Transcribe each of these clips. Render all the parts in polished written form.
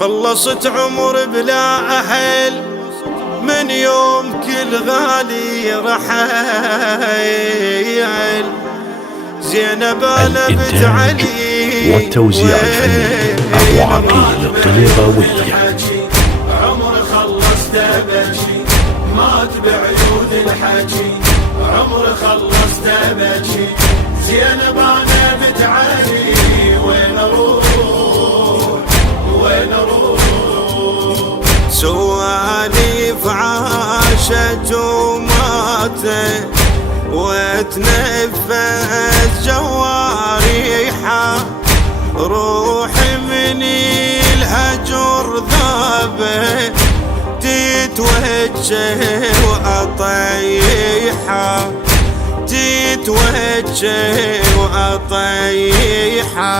خلصت عمر بلا أهل من يوم كل غالي رحيل. زينب أنا بنت علي والتوزيع الفني أبو عقيل الطليباوي. عمر خلصت بجي مات بعيود الحكي، عمر خلصت بجي زينب أنا بنت علي. وين أروح وين أروح؟ سواليف عاشت وماتت وتنفس جواريحة، روحي من الهجر ذابت تتوجه وأطيحة، تتوجه وأطيحة.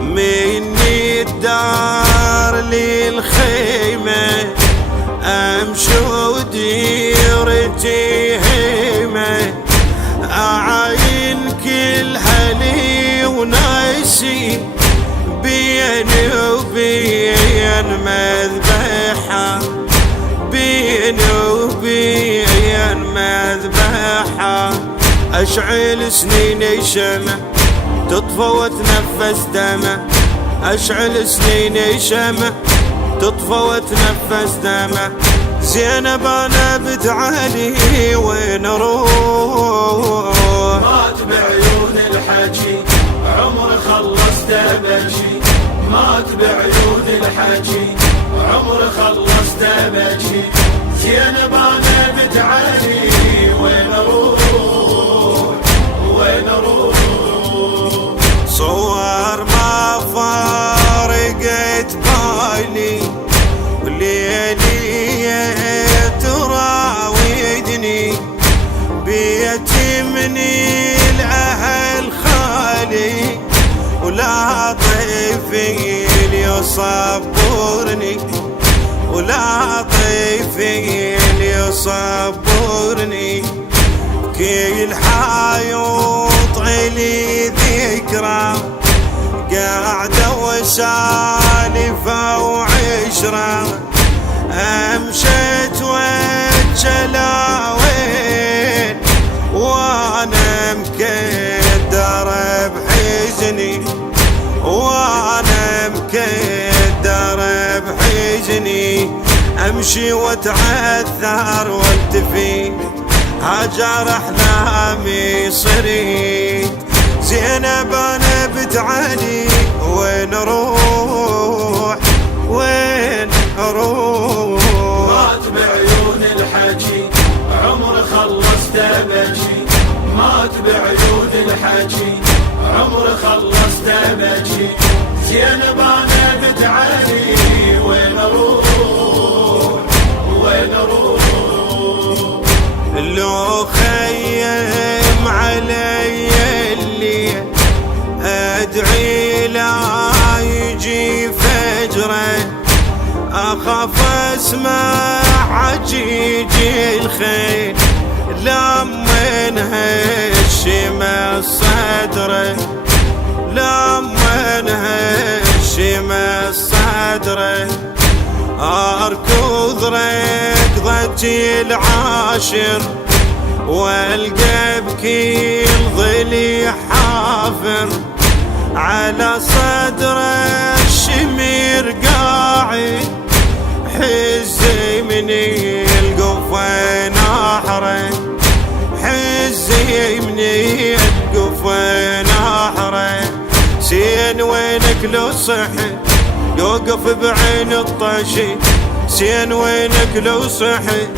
مني الدار للخيمة أمشي وديرتي هيمة، أعاين كل هلي ونايسي بيني وبين مذبحة، بيني وبين مذبحة. أشعل سنيني شمع تطفى وتنفس دمع، أشعل سنيني شمع تطفى وتنفس دمع. زينب أنا بنت علي وين أروح؟ مات بعيون الحكي عمر خلصت بجي، مات بعيون الحكي عمر خلصت بجي زينب أنا بنت علي. وين أروح وين أروح؟ صور ما فارقت بالي وليلي تراودني، بيتي من الأهل خالي ولا طيفي ليصبرني، ولا طيفي ليصبرني. كل حيوط علي ذكرى قاعدة وسالفة وعشرة، أمشيت وجلاوين وأنا مكدر بحزني، وأنا مكدر بحزني. أمشي وأتعثر والتفي هاجر أحلامي صريت. زينب أنا بنت علي وين أروح وين أروح؟ مات بعيون الحكي عمر خلصت بجي، مات بعيون الحكي عمر خلصت بجي زينب أنا بنت علي. وين أروح وين أروح؟ لو خيم علي الليل أدعي لا يجي فجره، أخاف أسمع عجيج الخيل لما انهشم الصدر، لما انهشم الصدر. أركض ركضة العاشر والقى بكل ضلي حافر، على صدر الشمير قاعد حزي من القفا نحره، حزي من القفا نحره. سين وينك لو صحي يوقف بعين الطشي، سين وينك لو صحي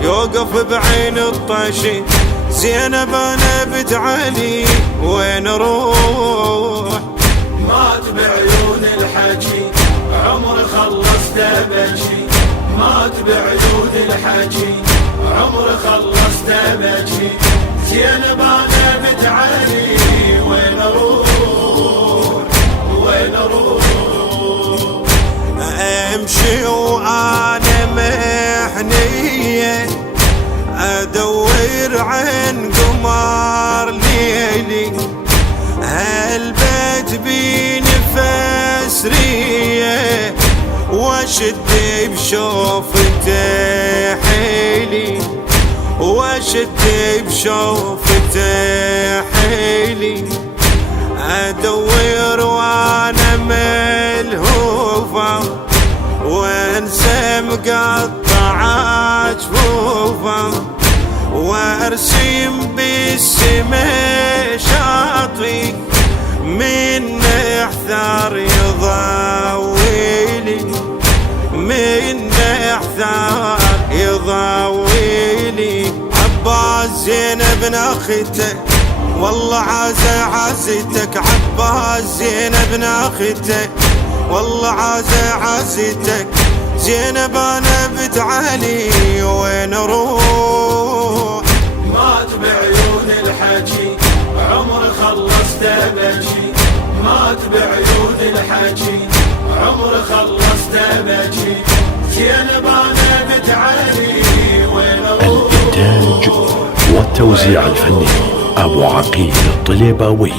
يوقف بعين الطشي. زينب أنا بنت علي وين أروح؟ مات بعيون الحكي عمر خلصت بجي، مات بعيون الحكي عمر خلصت بجي زينب أنا بنت علي. وين أروح وين أروح؟ أمشي وأنا محنية أدور عن قمر ليلي، هالبيت بينفس ريه واشد بشوفته حيلي، واشد بشوفته حيلي، ادور وانا ملهوفه وانسى مقطعه جفوفه، وارسم بالسما شاطئ من احثار يضاويلي، من احثار يضاويلي. عباس زينب ناخته والله عزتك، عباس زينب ناخته والله عزتك، زينب انا بنت علي وين اروح؟ مات بعيون الحكي عمر خلصت بجي، مات بعيون الحكي عمر خلصت بجي، زينب انا بنت علي وين اروح؟ الإنتاج والتوزيع الفني أبو عقيل الطليباوي.